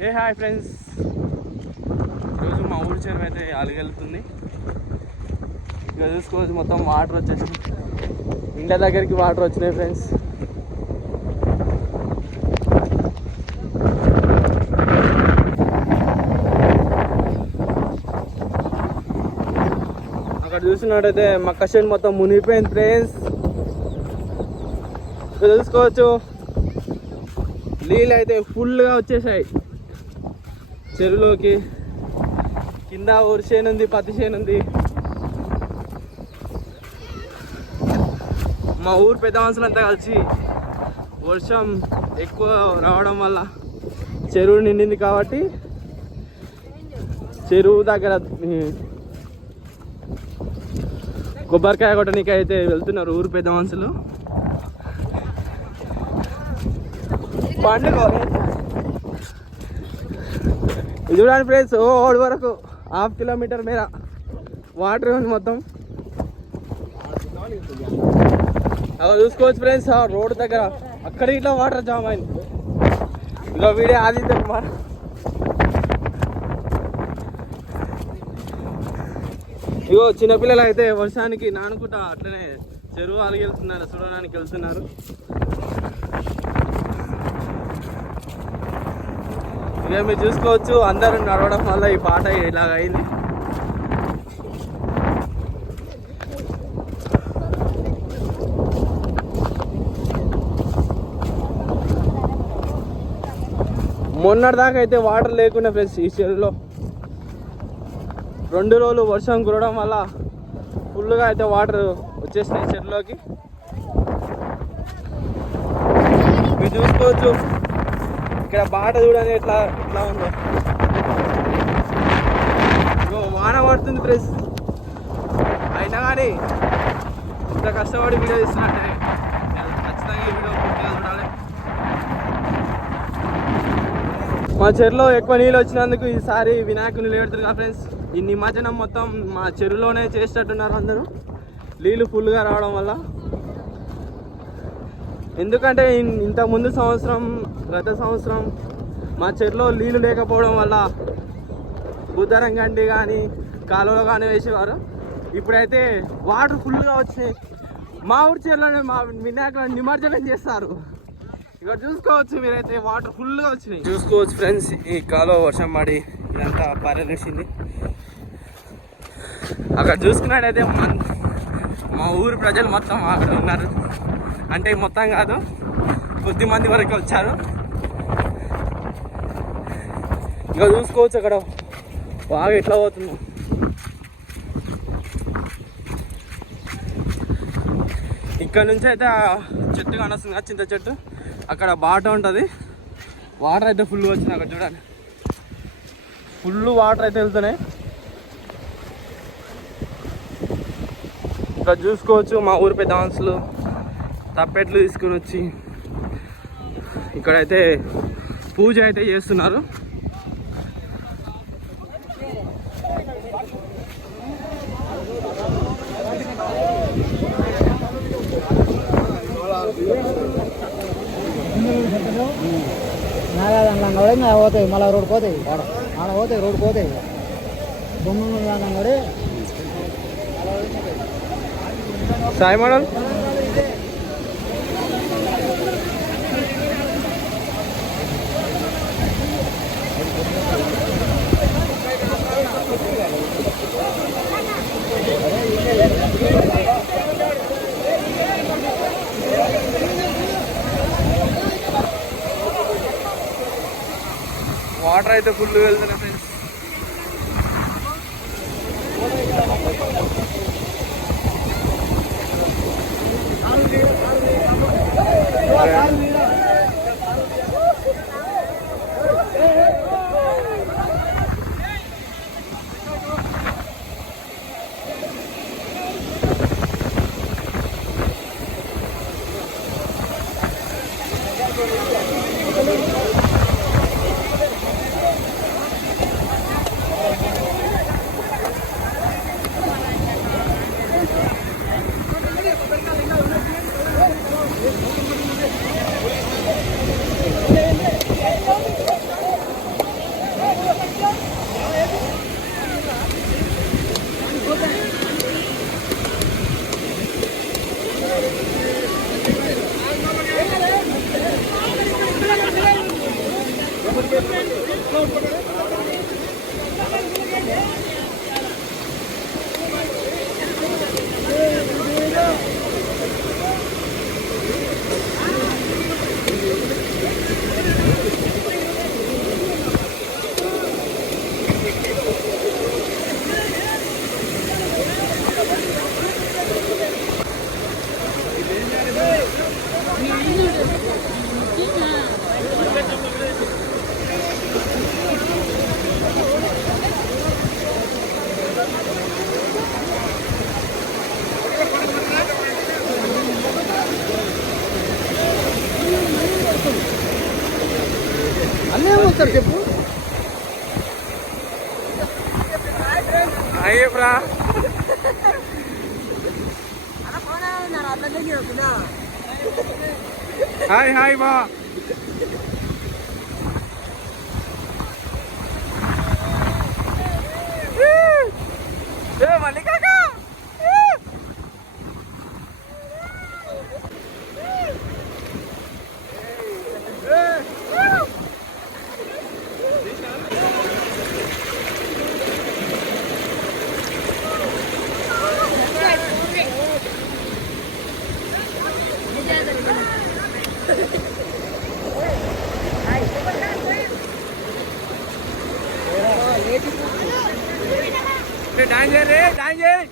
Hey hi friends ఈరోజు మా ఊరి చెరువు అయితే అలిగెళ్తుంది. ఇక చూసుకోవచ్చు మొత్తం వాటర్ వచ్చేసి. ఇండ్ల దగ్గరికి వాటర్ వచ్చినాయి ఫ్రెండ్స్ అక్కడ చూసినట్టయితే మక్క షెడ్ మొత్తం మునిగిపోయింది ఫ్రెండ్స్ ఇక్కడ చూసుకోవచ్చు. నీళ్ళు అయితే ఫుల్గా వచ్చేసాయి. చెరువులోకి కింద ఊరి చేను ఉంది పత్తి చేను ఉంది మా ఊరు పెద్ద మనుషులంతా కలిసి వర్షం ఎక్కువ రావడం వల్ల చెరువు నిండింది కాబట్టి చెరువు దగ్గర కొబ్బరికాయ కొట్టడానికి అయితే వెళ్తున్నారు ఊరు పెద్ద మనుషులు. పండుగ. ఇది చూడండి ఫ్రెండ్స్ ఓడి వరకు హాఫ్ కిలోమీటర్ మీద వాటర్ ఉంది మొత్తం. అలా చూసుకోవచ్చు ఫ్రెండ్స్ ఆ రోడ్ దగ్గర అక్కడ ఇట్లా వాటర్ జామ్ అయింది. ఇలా వీడే ఆదిత్య కుమార్. ఇగో చిన్నపిల్లలు అయితే వర్షానికి నానుకుంటా అట్లనే చెరువు అలిగి వెళ్తున్నారు చూడడానికి వెళ్తున్నారు. ఇక మీరు చూసుకోవచ్చు అందరూ నడవడం వల్ల ఈ పాట ఇలాగ అయింది. మొన్నటి దాకా అయితే వాటర్ లేకుండా ఫ్రెండ్స్ ఈ చెరువులో రెండు రోజులు వర్షం కురవడం వల్ల ఫుల్గా అయితే వాటర్ వచ్చేసినాయి చెరువులోకి. మీరు చూసుకోవచ్చు ఇక్కడ బాట చూడని ఎట్లా ఎట్లా ఉందో. ఇగో వాన పడుతుంది ప్రెస్ అయినా కానీ ఇంత కష్టపడి వీడియో తీస్తున్నట్టే. ఖచ్చితంగా ఈ వీడియో పూర్తిగా చూడాలి. మా చెరువులో ఎక్కువ నీళ్ళు వచ్చినందుకు ఈసారి వినాయకుని నిలబెడతారు కదా ఫ్రెండ్స్. ఈ నిమజ్జనం మొత్తం మా చెరువులోనే చేసేటట్టున్నారు అందరూ. నీళ్ళు ఫుల్గా రావడం వల్ల. ఎందుకంటే ఇంత ముందు సంవత్సరం గత సంవత్సరం మా చెరువులో నీళ్ళు లేకపోవడం వల్ల బుద్ధరం గండి కానీ కాలువలో కానీ వేసేవారు. ఇప్పుడైతే వాటర్ ఫుల్గా వచ్చినాయి మా ఊరి చెరువులోనే మా వినాయకులను నిమజ్జనం చేస్తారు. ఇక్కడ చూసుకోవచ్చు మీరైతే వాటర్ ఫుల్గా వచ్చినాయి. చూసుకోవచ్చు ఫ్రెండ్స్ ఈ కాలువ వర్షం పడి ఇదంతా పరిరక్షింది అక్కడ చూసుకున్నట్టయితే మా ఊరి ప్రజలు మొత్తం అక్కడ ఉన్నారు. అంటే మొత్తం కాదు. కొద్ది మంది వరకు వచ్చారు. ఇంకా చూసుకోవచ్చు అక్కడ. బాగా ఎట్లా పోతుంది. ఇక్కడ నుంచి అయితే ఆ చెట్టు కానొస్తుంది కదా చింత చెట్టు. అక్కడ బాట ఉంటుంది. వాటర్ అయితే ఫుల్ వచ్చింది అక్కడ చూడండి. ఫుల్ వాటర్ అయితే వెళ్తున్నాయి. ఇక్కడ చూసుకోవచ్చు మా ఊరి పెద్ద మనుషులు. తప్పెట్లు తీసుకుని వచ్చి ఇక్కడైతే పూజ అయితే చేస్తున్నారు. నాగాదండం కూడా ఇంకా పోతాయి మళ్ళీ రోడ్ పోతాయి ఆడ పోతాయి రోడ్ పోతాయి బొమ్మ కూడా సాయి మోడల్? వాటర్ అయితే ఫుల్ వెళ్తున్నాయి ఫ్రెండ్స్ Yeah. ఏమవుతారు చెప్పు. అయ్యప్రా. హాయ్ హాయ్ బా डांजर रे डांजर